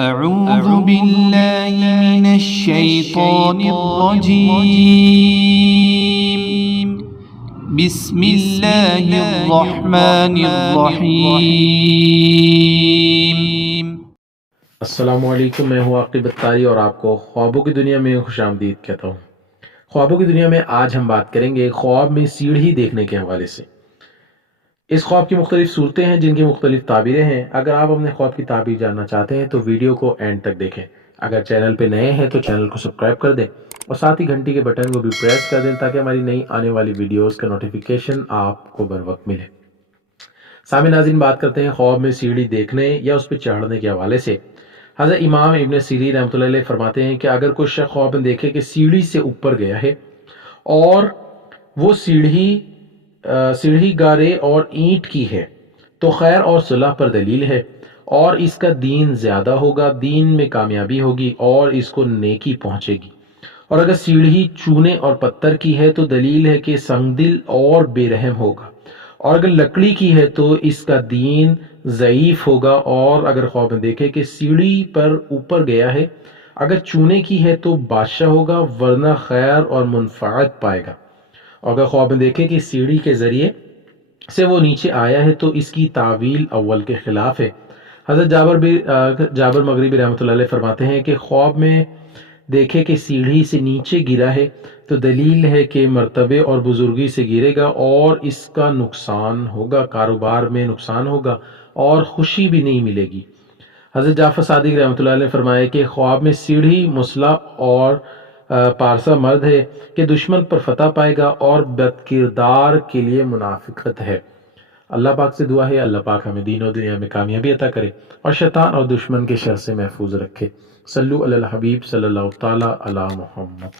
أعوذ بالله من الشيطان الرجيم بسم الله الرحمن الرحيم السلام علیکم، میں ہوں عاقب اتاری اور آپ کو خوابوں کی دنیا میں خوش آمدید کہتا ہوں۔ خوابوں کی دنیا میں آج ہم بات کریں گے خواب میں سیڑھی دیکھنے کے حوالے سے۔ اس خواب کی مختلف صورتیں ہیں جن کی مختلف تعبیریں ہیں۔ اگر آپ اپنے خواب کی تعبیر جاننا چاہتے ہیں تو ویڈیو کو اینڈ تک دیکھیں۔ اگر چینل پہ نئے ہیں تو چینل کو سبسکرائب کر دیں اور ساتھ ہی گھنٹی کے بٹن کو بھی پریس کر دیں تاکہ ہماری نئی آنے والی ویڈیوز کا نوٹیفیکیشن آپ کو بر وقت ملے۔ سامعین ناظرین، بات کرتے ہیں خواب میں سیڑھی دیکھنے یا اس پہ چڑھنے کے حوالے سے۔ حضرت امام ابن سیرین رحمۃ اللہ علیہ فرماتے ہیں کہ اگر کوئی شخص خواب میں دیکھے کہ سیڑھی سے اوپر گیا ہے اور وہ سیڑھی گارے اور اینٹ کی ہے تو خیر اور صلح پر دلیل ہے اور اس کا دین زیادہ ہوگا، دین میں کامیابی ہوگی اور اس کو نیکی پہنچے گی۔ اور اگر سیڑھی چونے اور پتھر کی ہے تو دلیل ہے کہ سنگ دل اور بے رحم ہوگا، اور اگر لکڑی کی ہے تو اس کا دین ضعیف ہوگا۔ اور اگر خواب میں دیکھے کہ سیڑھی پر اوپر گیا ہے، اگر چونے کی ہے تو بادشاہ ہوگا ورنہ خیر اور منفعت پائے گا۔ اور اگر خواب میں دیکھے کہ سیڑھی کے ذریعے سے وہ نیچے آیا ہے تو اس کی تعویل اول کے خلاف ہے۔ حضرت جابر مغربی رحمۃ اللہ علیہ فرماتے ہیں کہ خواب میں دیکھے کہ سیڑھی سے نیچے گرا ہے تو دلیل ہے کہ مرتبے اور بزرگی سے گرے گا اور اس کا نقصان ہوگا، کاروبار میں نقصان ہوگا اور خوشی بھی نہیں ملے گی۔ حضرت جعفر صادق رحمۃ اللہ علیہ فرمایا کہ خواب میں سیڑھی مسلح اور پارسا مرد ہے کہ دشمن پر فتح پائے گا اور بد کردار کے لیے منافقت ہے۔ اللہ پاک سے دعا ہے اللہ پاک ہمیں دین و دنیا میں کامیابی عطا کرے اور شیطان اور دشمن کے شر سے محفوظ رکھے۔ صلو علی الحبیب صلی اللہ تعالی علی محمد۔